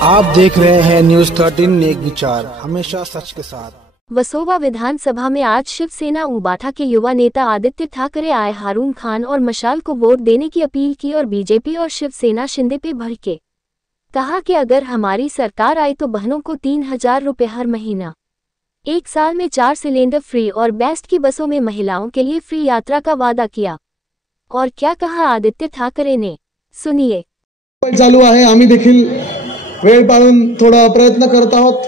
आप देख रहे हैं न्यूज़ 13 नेक विचार, हमेशा सच के साथ। वसोवा विधानसभा में आज शिवसेना उबाठा के युवा नेता आदित्य ठाकरे आए हारून खान और मशाल को वोट देने की अपील की और बीजेपी और शिवसेना शिंदे पे भड़के। कहा कि अगर हमारी सरकार आई तो बहनों को 3000 रुपये हर महीना, 1 साल में 4 सिलेंडर फ्री और बेस्ट की बसों में महिलाओं के लिए फ्री यात्रा का वादा किया। और क्या कहा आदित्य ठाकरे ने, सुनिए। चालू आहे, आम्ही देखील वेळ पाळून थोडा प्रयत्न करत आहोत।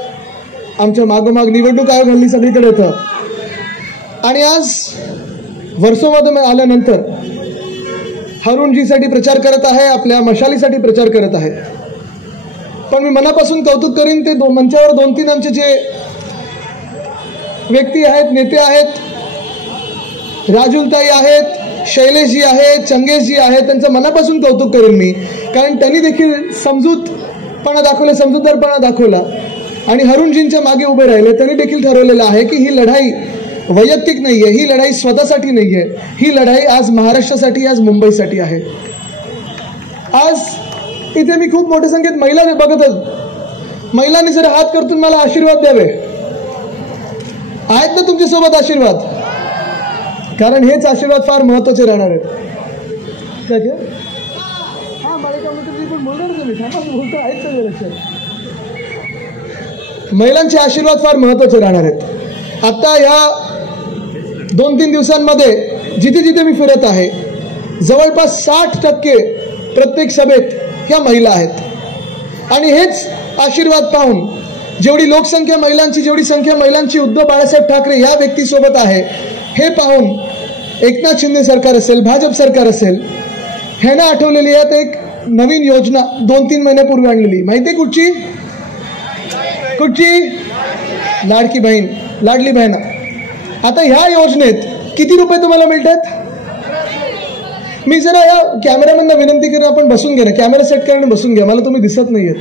आमच्या मागोमाग निवडणूक आयोग हल्ली सगळीकडे येतं आणि आज वर्सोमध्ये आल्यानंतर हारूनजीसाठी प्रचार करत आहे, आपल्या मशालीसाठी प्रचार करत आहे। पण मी मनापासून कौतुक करीन ते मंचावर 2-3 आमचे जे व्यक्ती आहेत, नेते आहेत, राजुलताई आहेत, शैलेशजी आहेत, चंगेशजी आहेत, त्यांचं मनापासून कौतुक करेन मी, कारण त्यांनी देखील समजूतपणा दाखवला, समजूतदारपणा दाखवला आणि हारूनजींच्या मागे उभे राहिले। त्यांनी देखील ठरवलेलं आहे की ही लढाई वैयक्तिक नाही आहे, ही लढाई स्वतःसाठी नाही आहे, ही लढाई आज महाराष्ट्रासाठी, आज मुंबईसाठी आहे। आज इथे मी खूप मोठ्या संख्येत महिला बघतच, महिलांनी जरा हात करतून मला आशीर्वाद द्यावे। आहेत ना तुमच्यासोबत आशीर्वाद? कारण हेच आशीर्वाद फार महत्त्वाचे राहणार आहेत। महिलांचे आशीर्वाद फार महत्त्वाचे राहणार आहेत। आता या 2-3 दिवसांमध्ये जिथे जिथे मी फिरत आहे, जवळपास 60% प्रत्येक सभेत ह्या महिला आहेत आणि हेच आशीर्वाद पाहून जेवढी लोकसंख्या महिलांची, जेवढी संख्या महिलांची उद्धव बाळासाहेब ठाकरे या व्यक्तीसोबत आहे, हे पाहून एकनाथ शिंदे सरकार असेल, भाजप सरकार असेल, ह्यांना आठवलेली आहे एक नवीन योजना 2-3 महिन्यापूर्वी आणलेली, माहिती कुठची? लाडकी बहीण, लाडली बहीण। आता ह्या योजनेत किती रुपये तुम्हाला मिळतात? मी जरा या कॅमेरामॅनला विनंती करेन, आपण बसून घ्या ना, कॅमेरा सेट करून बसून घ्या, मला तुम्ही दिसत नाहीयेत।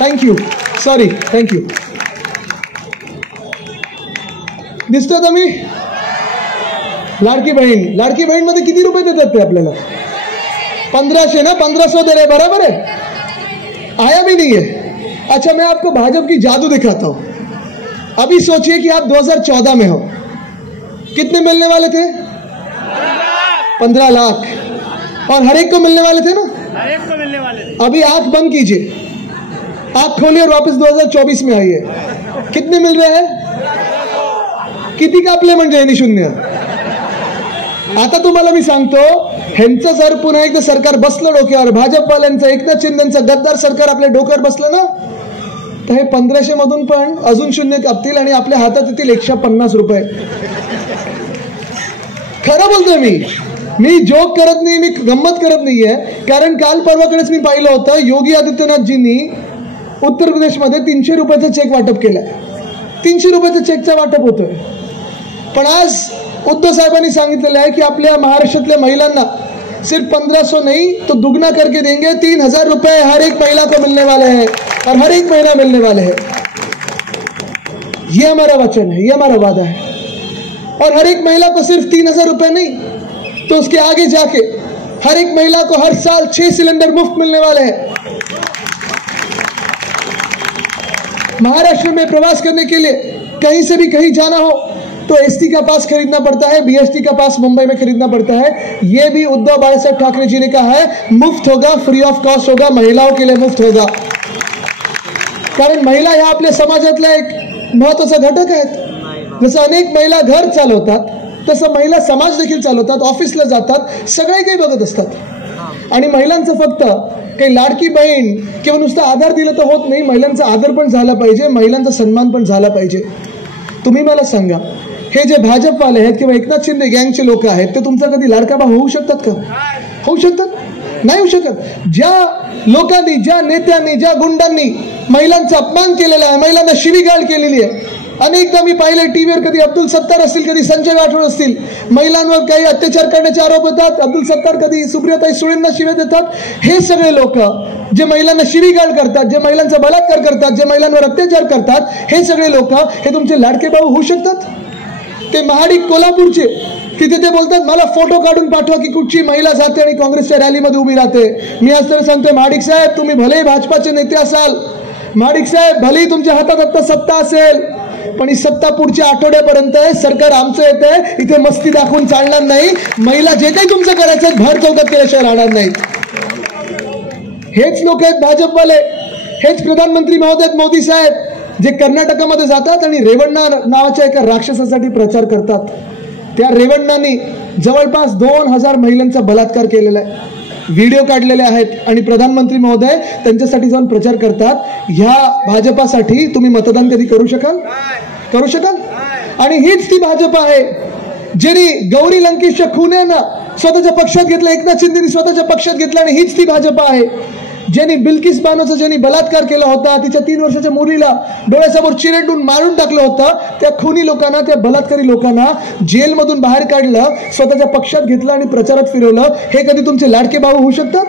Thank you, sorry, thank you. दिसतोय तुम्ही? लाडकी बहीण मध्ये किती रुपये देतात ते आपल्याला? 1500 ना, 1500 दे रहे, बराबर है? आया भी नहीं है। अच्छा, मैं आपको भाजपा की जादू दिखाता हूं। अभी सोचिए कि आप 2014 में हो, कितने मिलने वाले थे? 15 लाख, और हर एक को मिलने वाले थे ना? हर एक को मिलने वाले थे। अभी आंख बंद कीजिए, आंख खोलिए और वापस 2024 में आइए, कितने मिल रहे हैं? किती कापले म्हणजे यांनी शून्य? आता तुम्हाला मी सांगतो, ह्यांचं जर पुन्हा एकदा सरकार बसलं डोक्यावर, भाजपवाल्यांचं, एकनाथ शिंदेचं गद्दार सरकार आपल्या डोक्यावर बसलं ना, तर हे 1500 मधून पण अजून शून्य कापतील आणि आपल्या हातात येतील 150 रुपये। खरं बोलतोय मी जोक करत नाही, मी गंमत करत नाहीये, कारण काल परवाकडेच मी पाहिलं होतं, योगी आदित्यनाथजींनी उत्तर प्रदेशमध्ये 300 रुपयाचं चेक वाटप केलंय। 300 रुपयाचं चेकचं वाटप होतोय, पण आज उद्धव साहेबांनी सांगितलेलं आहे की आपल्या महाराष्ट्रातल्या महिलांना सिर्फ 1500 नहीं तो दुगना करके देंगे, 3000 रुपए हर एक महिला को मिलने वाले हैं और हर एक महीना मिलने वाले हैं। ये हमारा वचन है, ये हमारा वादा है। और हर एक महिला को सिर्फ 3000 रुपए नहीं, तो उसके आगे जाके हर एक महिला को हर साल 6 सिलेंडर मुफ्त मिलने वाले हैं। महाराष्ट्र में प्रवास करने के लिए कहीं से भी कहीं जाना हो तो एसटी का पास खरीदना पड़ता है, बीएसटी का पास मुंबई में खरीदना पड़ता है। ये भी उद्धव बाळासाहेब ठाकरे जी ने कहा है, मुफ्त होगा, फ्री ऑफ कॉस्ट होगा, महिलाओं के लिए मुफ्त होगा। कारण महिला ह्या आपल्या समाजातला एक महत्त्वाचा घटक आहेत। जसं अनेक महिला घर चालवतात, तसं महिला समाज देखील चालवतात, ऑफिसला जातात, सगळे काही बघत असतात। आणि महिलांचं फक्त काही लाडकी बहीण किंवा नुसतं आधार दिलं तर होत नाही, महिलांचा आदर पण झाला पाहिजे, महिलांचा सन्मान पण झाला पाहिजे। तुम्ही मला सांगा, हे जे भाजपवाले आहेत किंवा एकनाथ शिंदे गँगचे लोक आहेत, ते तुमचा कधी लाडका भाऊ होऊ शकतात का? होऊ शकतात? नाही होऊ शकत। ज्या लोकांनी, ज्या नेत्यांनी, ज्या गुंडांनी महिलांचा अपमान केलेला आहे, महिलांना शिवीगाळ केलेली आहे, अनेकदा मी पाहिले टीव्हीवर, कधी अब्दुल सत्तार असतील, कधी संजय राठोड असतील, महिलांवर काही अत्याचार करण्याचे आरोप होतात। अब्दुल सत्तार कधी सुप्रियाताई सुळेंना शिव्या देतात। हे सगळे लोक जे महिलांना शिवीगाळ करतात, जे महिलांचा बलात्कार करतात, जे महिलांवर अत्याचार करतात, हे सगळे लोक हे तुमचे लाडके भाऊ होऊ शकतात? ते महाडिक कोल्हापूरचे तिथे ते बोलतात मला फोटो काढून पाठवा की कुठची महिला जाते आणि काँग्रेसच्या रॅलीमध्ये उभी राहते. मी आज तर सांगतोय महाडिक साहेब, तुम्ही भले भाजपाचे नेते असाल, महाडिक साहेब भलेही तुमच्या हातात आता सत्ता असेल, पण ही सत्ता पुढच्या आठवड्यापर्यंत आहे. सरकार आमचं येतंय, इथे मस्ती दाखवून चालणार नाही. महिला जे काही तुमचं करायचं भर चौकात केल्याशिवाय राहणार नाहीत. हेच लोक आहेत भाजपवाले, हेच प्रधानमंत्री महोदय मोदी साहेब जे कर्नाटकामध्ये जातात आणि रेवण्णा नावाच्या एका राक्षसासाठी प्रचार करतात. त्या रेवण्णांनी जवळपास 2000 महिलांचा बलात्कार केलेला आहे, व्हिडिओ काढलेले आहेत आणि प्रधानमंत्री महोदय त्यांच्यासाठी जाऊन प्रचार करतात. ह्या भाजपासाठी तुम्ही मतदान कधी करू शकाल? करू शकाल? आणि हीच ती भाजप आहे ज्यांनी गौरी लंकेशच्या खुन्यांना स्वतःच्या पक्षात घेतलं, एकनाथ शिंदेनी स्वतःच्या पक्षात घेतलं. आणि हीच ती भाजप आहे ज्यांनी बिल्किस बानोचा ज्यांनी बलात्कार केला होता, तिच्या 3 वर्षाच्या मुलीला डोळ्यासमोर चिरेटून मारून टाकलं होतं, त्या खुनी लोकांना, त्या बलात्कारी लोकांना जेलमधून बाहेर काढलं, स्वतःच्या पक्षात घेतलं आणि प्रचारात फिरवलं. हे कधी तुमचे लाडके भाऊ होऊ शकतात?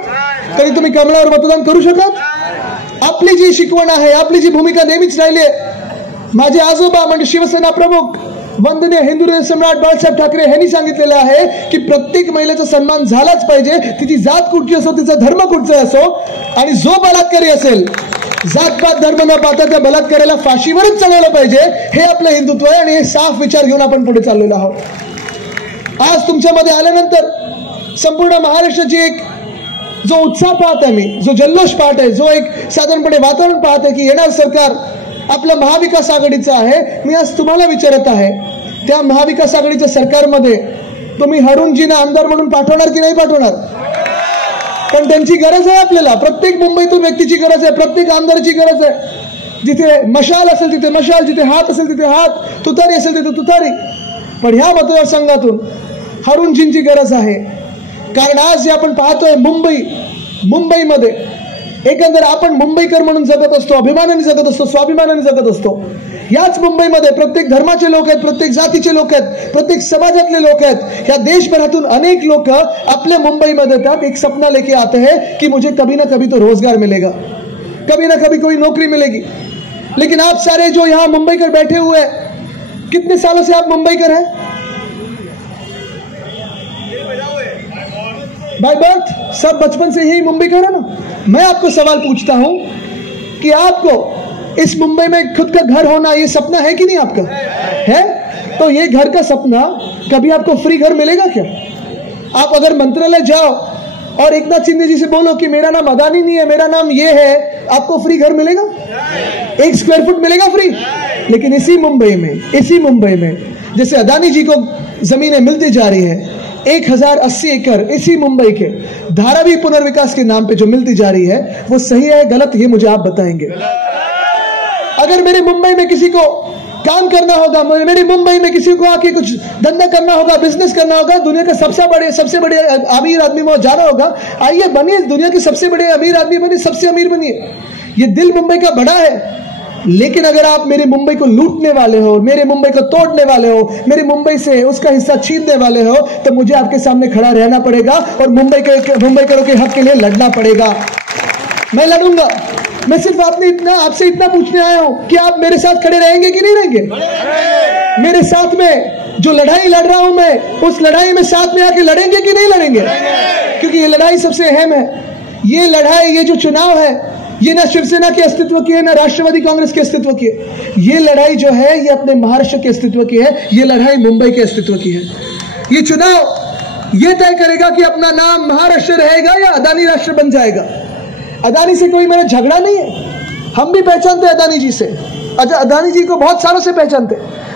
कधी तुम्ही कमळावर मतदान करू शकतात? आपली जी शिकवण आहे, आपली जी भूमिका नेहमीच राहिली आहे, माझे आजोबा म्हणजे शिवसेना प्रमुख वंदनीय हिंदू सम्राट बाळासाहेब ठाकरे यांनी सांगितलेलं आहे की प्रत्येक महिलेचा सन्मान झालाच पाहिजे, तिची जात कुठची असो, तिचा धर्म कुठचा असो. आणि जो बलात्कारी असेल, जातपात धर्म न पाहता त्या बलात्काराला फाशीवरच चढवलं पाहिजे. हे आपलं हिंदुत्व आहे आणि हे साफ विचार घेऊन आपण पुढे चाललेलो आहोत. आज तुमच्यामध्ये आल्यानंतर संपूर्ण महाराष्ट्राची एक जो उत्साह पाहत आहे मी, जो जल्लोष पाहत आहे, जो एक साधारणपणे वातावरण पाहत आहे की येणार सरकार आपलं महाविकास आघाडीचं आहे. मी आज तुम्हाला विचारत आहे, त्या महाविकास आघाडीच्या सरकारमध्ये तुम्ही हरुणजींना आमदार म्हणून पाठवणार की नाही पाठवणार? पण त्यांची गरज आहे आपल्याला. प्रत्येक मुंबईतून व्यक्तीची गरज आहे, प्रत्येक आमदाराची गरज आहे. जिथे मशाल असेल तिथे मशाल, जिथे हात असेल तिथे हात, तुतारी असेल तिथे तुतारी. पण ह्या मतदारसंघातून हरुणजींची गरज आहे. कारण आज जे आपण पाहतोय मुंबईमध्ये एकंदर आपण मुंबईकर म्हणून जगत असतो, अभिमानाने जगत असतो, स्वाभिमानाने जगत असतो. याच मुंबईमध्ये प्रत्येक धर्माचे लोक आहेत, प्रत्येक जातीचे लोक आहेत, प्रत्येक समाजातले लोक आहेत. या देशभरातून अनेक लोक आपल्या मुंबईमध्ये येतात, एक सपना लेके आते हैं कि मुझे कभी ना कभी तो रोजगार मिलेगा, कभी ना कभी कोई नौकरी मिलेगी. लेकिन आप सारे जो यहाँ मुंबईकर बैठे हुए हैं, कितने सालों से आप मुंबईकर हैं? बाय बर्थ सब बचपन से यही मुंबईकर है ना. मैं आपको सवाल पूछता हूं कि आपको इस मुंबई में खुद का घर होना ये सपना है कि नहीं आपका? है? तो ये घर का सपना कभी आपको फ्री घर मिलेगा क्या? आप अगर मंत्रालय जाओ और एकनाथ शिंदे जी से बोलो कि मेरा नाम अदानी नहीं है, मेरा नाम ये है, आपको फ्री घर मिलेगा? 1 स्क्वायर फुट मिलेगा फ्री? लेकिन इसी मुंबई में जैसे अदानी जी को जमीनें मिलती जा रही है, 1080 एकड़ इसी मुंबई के धारावी पुनर्विकास के नाम पे जो मिलती जा रही है, वो सही है गलत, ये मुझे आप बताएंगे. अगर मेरे मुंबई में किसी को काम करना होगा, मेरे मुंबई में किसी को आके कुछ धंधा करना होगा, बिजनेस करना होगा, दुनिया के सबसे बड़े अमीर आदमी में जाना होगा, आइए बनिए, दुनिया के सबसे बड़े अमीर आदमी बनिए, सबसे अमीर बनिए. ये दिल मुंबई का बड़ा है. लेकिन अगर आप मेरे मुंबई को लूटने वाले हो, मेरे मुंबई को तोड़ने वाले हो, मेरे मुंबई से उसका हिस्सा छीनने वाले हो, तो मुझे आपके सामने खड़ा रहना पड़ेगा और मुंबईकरों के हक के लिए लड़ना पड़ेगा. मैं लड़ूंगा. मैं सिर्फ आपसे इतना पूछने आया हूं कि आप मेरे साथ खड़े रहेंगे कि नहीं रहेंगे? मेरे साथ में जो लड़ाई लड़ रहा हूं मैं, उस लड़ाई में साथ में आके लड़ेंगे कि नहीं लड़ेंगे? क्योंकि ये लड़ाई सबसे अहम है. ये लड़ाई, ये जो चुनाव है, ये ना शिवसेना के अस्तित्व की है, ना राष्ट्रवादी कांग्रेस के अस्तित्व की है. ये लड़ाई जो है ये अपने महाराष्ट्र के अस्तित्व की है. ये लड़ाई मुंबई के अस्तित्व की है. ये चुनाव ये तय करेगा कि अपना नाम महाराष्ट्र रहेगा या अदानी राष्ट्र बन जाएगा. अदानी से कोई मेरा झगड़ा नहीं है, हम भी पहचानते हैं अदानी जी से, अदानी जी को बहुत सालों से पहचानते.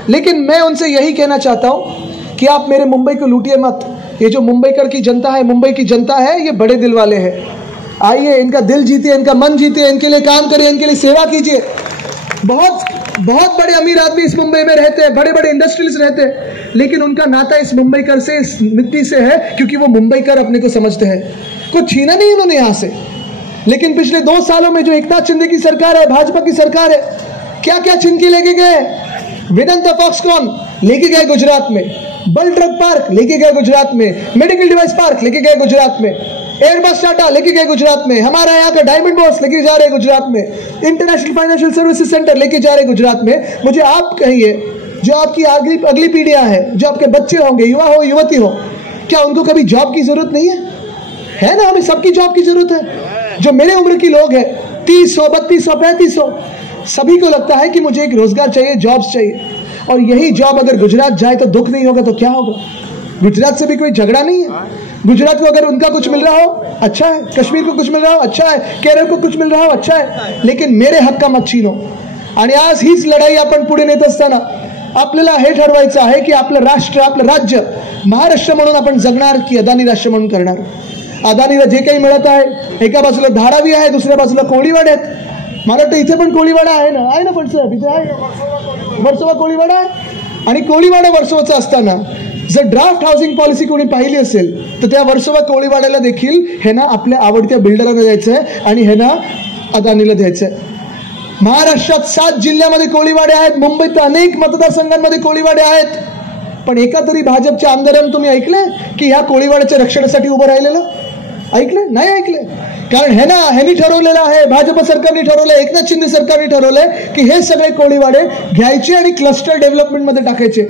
लेकिन मैं उनसे यही कहना चाहता हूं कि आप मेरे मुंबई को लूटिए मत. ये जो मुंबईकर की जनता है, मुंबई की जनता है, ये बड़े दिल वाले हैं. आइए, इनका दिल जीतिए, इनका मन जीतिए, इनके लिए काम करिए, इनके लिए सेवा कीजिए. बहुत बड़े अमीर आदमी इस मुंबई में रहते हैं, बड़े बड़े इंडस्ट्रियलिस्ट रहते हैं, लेकिन उनका नाता इस मुंबईकर से, इस मिट्टी से है, क्योंकि वो मुंबईकर अपने को समझते हैं. कुछ छीना नहीं उन्होंने यहां से. लेकिन पिछले 2 सालों में जो एकनाथ शिंदे की सरकार है, भाजपा की सरकार है, क्या क्या छीन के लेके गए? वेदांता फॉक्सकॉन लेके गए गुजरात में, बल ड्रग पार्क लेके गए गुजरात में, मेडिकल डिवाइस पार्क लेके गए गुजरात में, एयरबस टाटा लेके गए गुजरात में, हमारा यहाँ का डायमंड बॉस लेके जा रहे हैं गुजरात में, इंटरनेशनल फाइनेंशियल सर्विसेज सेंटर लेके जा रहे हैं गुजरात में. मुझे आप कहिए जो आपकी अगली पीढ़ियां हैं, जो आपके बच्चे होंगे, युवा हो युवती हो, क्या उनको कभी जॉब की जरूरत नहीं है ना? हमें सबकी जॉब की जरूरत है। जो मेरे उम्र की लोग हैं, 30 हो, 32 हो, 35 हो, सभी को लगता है कि मुझे एक रोजगार चाहिए, जॉब्स चाहिए। और यही जॉब अगर गुजरात जाए तो दुख नहीं होगा तो क्या होगा? गुजरात से भी कोई झगड़ा नहीं है। गुजरात को अगर उनका कुछ मिल रहा हो अच्छा है, कश्मीर को कुछ मिल रहा हो अच्छा है, केरळ को कुछ मिल रहा हो अच्छा है, लेकिन मेरे हक्क मत छीनो। आणि आज हीच लढाई आपण पुढे नेत असताना आपल्याला हे ठरवायचं आहे की आपलं राष्ट्र, आपलं राज्य महाराष्ट्र म्हणून आपण जगणार की अदानी राष्ट्र म्हणून करणार। अदानीला जे काही मिळत आहे, एका बाजूला धारावी आहे, दुसऱ्या बाजूला कोळीवाड आहेत। मला वाटतं इथे पण कोळीवाडा आहे ना पण साहेब, इथे आहे वर्सोवा कोळीवाडा आहे। आणि कोळीवाडा वर्सोवाचा असताना जर ड्राफ्ट हाऊसिंग पॉलिसी कोणी पाहिली असेल तर त्या वर्सोवा कोळीवाड्याला देखील हे ना आपल्या आवडत्या बिल्डरला द्यायचंय आणि हे ना अदानीला द्यायचंय। महाराष्ट्रात 7 जिल्ह्यामध्ये कोळीवाडे आहेत, मुंबईत अनेक मतदारसंघांमध्ये कोळीवाडे आहेत, पण एका तरी भाजपच्या आमदारांनी तुम्ही ऐकले की ह्या कोळीवाड्याच्या रक्षणासाठी उभं राहिलेलं? ऐकले? नाही ऐकले। कारण ह्यांनी ठरवलेलं आहे, भाजप सरकारने ठरवलं, एकनाथ शिंदे सरकारने ठरवलंय की हे सगळे कोळीवाडे घ्यायचे आणि क्लस्टर डेव्हलपमेंटमध्ये टाकायचे।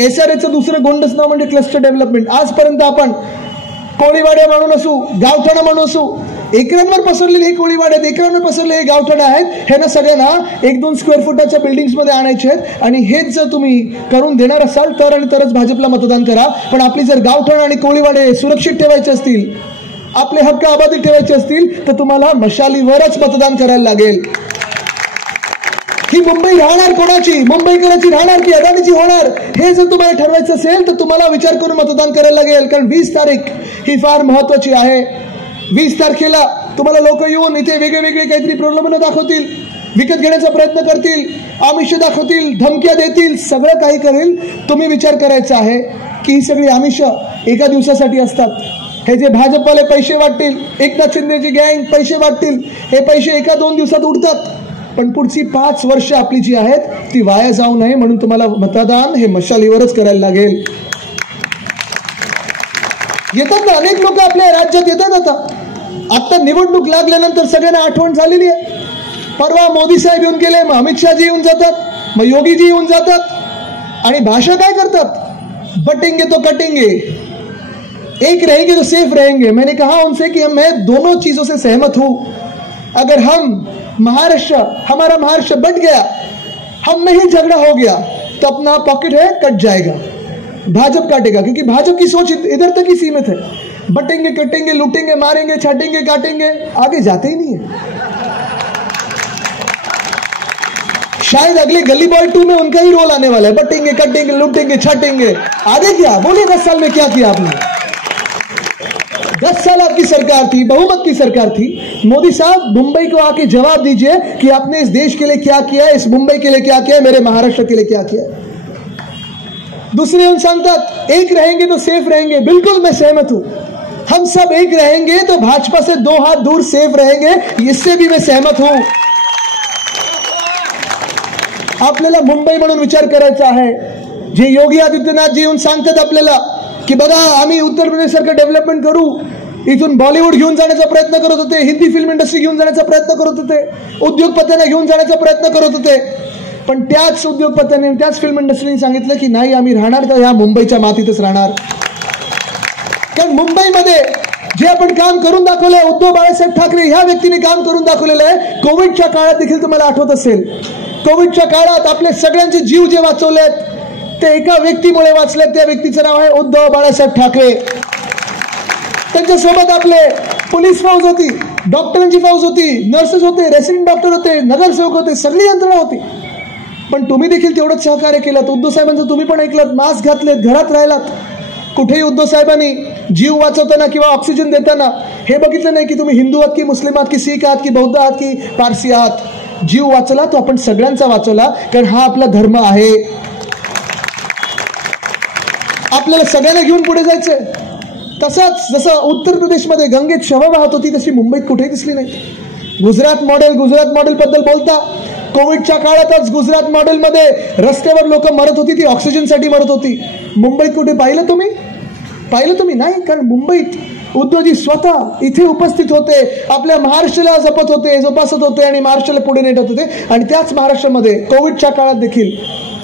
SRAचं दुसरं गोंडस नाव म्हणजे क्लस्टर डेव्हलपमेंट। आजपर्यंत आपण कोळीवाडे म्हणून असू, गावठाणा म्हणून असू, एकरांवर पसरलेले हे कोळीवाडे आहेत, एकरांवर पसरलेले हे गावठाणा आहेत, हे ना सगळ्यांना 1-2 स्क्वेअर फुटाच्या बिल्डिंग्समध्ये आणायचे आहेत। आणि हेच जर तुम्ही करून देणार असाल तर आणि तरच भाजपला मतदान करा। पण आपली जर गावठाणा आणि कोळीवाडे सुरक्षित ठेवायचे असतील, आपले हक्क अबाधित ठेवायचे असतील तर तुम्हाला मशालीवरच मतदान करायला लागेल। ही मुंबई राहणार कोणाची, मुंबईकरांची राहणार की अदानीची होणार, हे जर तुम्हाला ठरवायचं असेल तर तुम्हाला विचार करून मतदान करायला लागेल। कारण 20 तारीख ही फार महत्वाची आहे। 20 तारखेला तुम्हाला लोक येऊन इथे वेगळे काहीतरी प्रलोभन दाखवतील, विकत घेण्याचा प्रयत्न करतील, आमिष दाखवतील, धमक्या देतील, सगळं काही करेल। तुम्ही विचार करायचा आहे की ही सगळी आमिष एका दिवसासाठी असतात। हे जे भाजपवाले पैसे वाटतील, एकनाथ शिंदेची गँग पैसे वाटतील, हे पैसे 1-2 दिवसात उडतात, पण पुढची 5 वर्ष आपली जी आहेत ती वाया जाऊ नये म्हणून तुम्हाला मतदान हे मशालीवरच करायला लागेल। येतात ना अनेक लोक आपल्या राज्यात येतात। आता निवडणूक लागल्यानंतर सगळ्यांना आठवण झालेली आहे। परवा मोदी साहेब येऊन गेले, मग अमित शहाजी येऊन जातात, मग योगीजी येऊन जातात आणि भाषा काय करतात, बटेंगे तो कटेंगे, एक रहेंगे तो सेफ रहेंगे। मैंने कहा उनसे कि मैं दोनों चीजों से सहमत हूं। अगर हमारा महाराष्ट्र बट गया, हम में ही झगड़ा हो गया तो अपना पॉकेट है कट जाएगा, भाजपा काटेगा, क्योंकि भाजपा की सोच इधर तक ही सीमित है। बटेंगे कटेंगे, लूटेंगे, मारेंगे, छाटेंगे, काटेंगे, आगे जाते ही नहीं है। शायद अगले गली बॉय 2 में उनका ही रोल आने वाला है, बटेंगे कटेंगे, लूटेंगे, छाटेंगे। आगे क्या बोलिए, 10 साल में क्या किया आपने? 10 साल आपकी सरकार थी, बहुमत की सरकार थी। मोदी साहब मुंबई को आके जवाब दीजिए कि आपने इस देश के लिए क्या किया है, इस मुंबई के लिए क्या किया है, मेरे महाराष्ट्र के लिए क्या किया है। दूसरे उन सांगतात एक रहेंगे तो सेफ रहेंगे, बिल्कुल मैं सहमत हूं। हम सब एक रहेंगे तो भाजपा से 2 हाथ दूर सेफ रहेंगे, इससे भी मैं सहमत हूं। आपल्याला मुंबई म्हणून विचार करायचा आहे। जे योगी आदित्यनाथ जी येऊन सांगतात आपल्याला की बघा आम्ही उत्तर प्रदेश सारखं डेव्हलपमेंट करू, इथून बॉलिवूड घेऊन जाण्याचा प्रयत्न करत होते, हिंदी फिल्म इंडस्ट्री घेऊन जाण्याचा प्रयत्न करत होते, उद्योगपत्यांना घेऊन जाण्याचा प्रयत्न करत होते, पण त्याच उद्योगपत्यांनी त्याच फिल्म इंडस्ट्रीने सांगितलं की नाही आम्ही राहणार तर ह्या मुंबईच्या मातीतच राहणार। कारण मुंबईमध्ये जे आपण काम करून दाखवलंय, उद्धव बाळासाहेब ठाकरे ह्या व्यक्तीने काम करून दाखवलेलं आहे। कोविडच्या काळात देखील तुम्हाला आठवत असेल, कोविडच्या काळात आपले सगळ्यांचे जीव जे वाचवलेत ते एका व्यक्तीमुळे वाचलेत, त्या व्यक्तीचं नाव आहे उद्धव बाळासाहेब ठाकरे। त्यांच्यासोबत आपले पोलीस फौज होती, डॉक्टरांची फौज होती, नर्सेस होते, रेसिडेंट डॉक्टर होते, नगरसेवक होते, सगळी यंत्रणा होती। पण तुम्ही देखील तेवढंच सहकार्य केलं। उद्धव साहेबांचं तुम्ही पण ऐकलं, मास्क घातलेत, घरात राहिलात। कुठेही उद्धव साहेबांनी जीव वाचवताना किंवा ऑक्सिजन देताना हे बघितलं नाही की तुम्ही हिंदू आहात की मुस्लिम आहात की सिख आहात की बौद्ध आहात की पारसी आहात। जीव वाचला तो आपण सगळ्यांचा वाचवला, कारण हा आपला धर्म आहे। आपल्याला सगळ्यांना घेऊन पुढे जायचंय। तसंच जसं उत्तर प्रदेशमध्ये गंगेत शव वाहत होती तशी मुंबईत कुठेही दिसली नाही। गुजरात मॉडेल बद्दल बोलता, कोविडच्या काळातच गुजरात मॉडेलमध्ये रस्त्यावर लोक मरत होती, ती ऑक्सिजनसाठी मरत होती। मुंबईत कुठे पाहिलं तुम्ही नाही, कारण मुंबईत उद्धवजी स्वतः इथे उपस्थित होते, आपल्या महाराष्ट्राला जपत होते, जोपासत होते आणि महाराष्ट्राला पुढे नेत होते। आणि त्याच महाराष्ट्रामध्ये कोविडच्या काळात देखील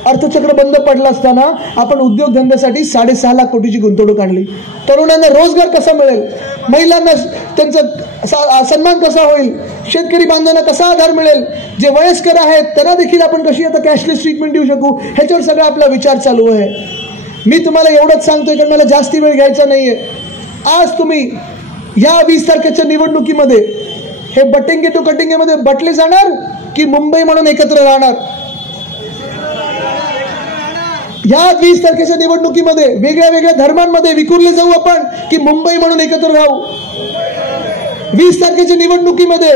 अर्थचक्र बंद पडलं असताना आपण उद्योगधंद्यासाठी 6.5 लाख कोटीची गुंतवणूक आणली. तरुणांना रोजगार कसा मिळेल, महिलांना त्यांचा सन्मान कसा होईल, शेतकरी बांधवांना कसा आधार मिळेल, जे वयस्कर आहेत त्यांना देखील आपण कशी आता कॅशलेस ट्रीटमेंट देऊ शकू, ह्याच्यावर सगळा आपला विचार चालू आहे. मी तुम्हाला एवढंच सांगतोय कारण मला जास्ती वेळ घ्यायचा नाहीये. आज तुम्ही या 20 तारखेच्या निवडणुकीमध्ये हे बटेंगे टू कटिंगे मध्ये बटले जाणार की मुंबई म्हणून एकत्र राहणार? या 20 तारखेच्या निवडणुकीमध्ये वेगळ्या वेगळ्या धर्मांमध्ये विखुरले जाऊ आपण की मुंबई म्हणून एकत्र राहू? 20 तारखेच्या निवडणुकीमध्ये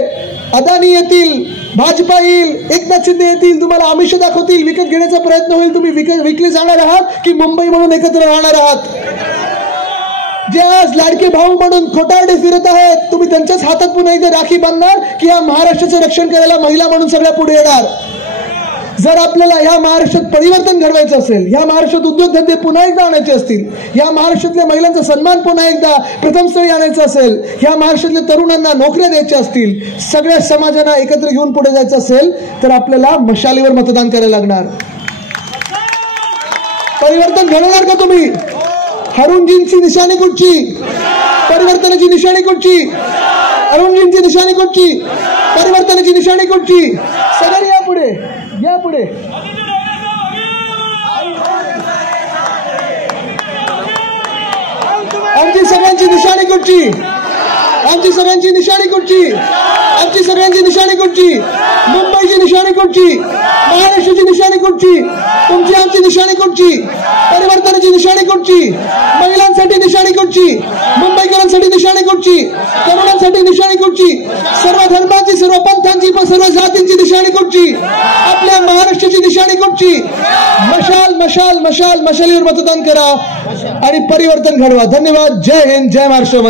अदानी येतील, भाजपा येईल, एकनाथ शिंदे येतील, तुम्हाला आमिष दाखवतील, विकत घेण्याचा प्रयत्न होईल, तुम्ही विकले जाणार आहात की मुंबई म्हणून एकत्र राहणार आहात? जे आज लाडके भाऊ म्हणून खोटारडे फिरत आहेत, तुम्ही त्यांच्याच हातात पुन्हा एकदा राखी बांधणार की या महाराष्ट्राचं रक्षण करायला महिला म्हणून सगळ्या पुढे येणार? जर आपल्याला या महाराष्ट्रात परिवर्तन घडवायचं असेल, या महाराष्ट्रात उद्योगधंदे पुन्हा एकदा आणायचे असतील, या महाराष्ट्रातल्या महिलांचा सन्मान पुन्हा एकदा प्रथमस्थळी आणायचा असेल, या महाराष्ट्रातल्या तरुणांना नोकऱ्या द्यायच्या असतील, सगळ्या समाजांना एकत्र घेऊन पुढे जायचं असेल तर आपल्याला मशालीवर मतदान करायला लागणार. परिवर्तन घडवणार का तुम्ही? अरुणजींची निशाणी कुठची? परिवर्तनाची निशाणी कुठची? अरुणजींची निशाणी कुठची? परिवर्तनाची निशाणी कुठची? सगळे या पुढे, या पुढे. आमची सगळ्यांची निशाणी कुठची? आमची सगळ्यांची निशाणी कुठची? आमची सगळ्यांची निशाणी कुठची? मुंबईची निशाणी कुठची? महाराष्ट्राची निशाणी कुठची? तुमची आमची निशाणी कुठची? परिवर्तनाची निशाणी कुठची? महिलांसाठी निशाणी कुठची? मुंबईकरांसाठी निशाणी कुठची? तरुणांसाठी निशाणी कुठची? सर्व धर्मांची, सर्व पंथांची, सर्व जातींची निशाणी कुठची? आपल्या महाराष्ट्राची निशाणी कुठची? मशाल मशाल मशाल मशालीवर मतदान करा आणि परिवर्तन घडवा. धन्यवाद. जय हिंद, जय महाराष्ट्र.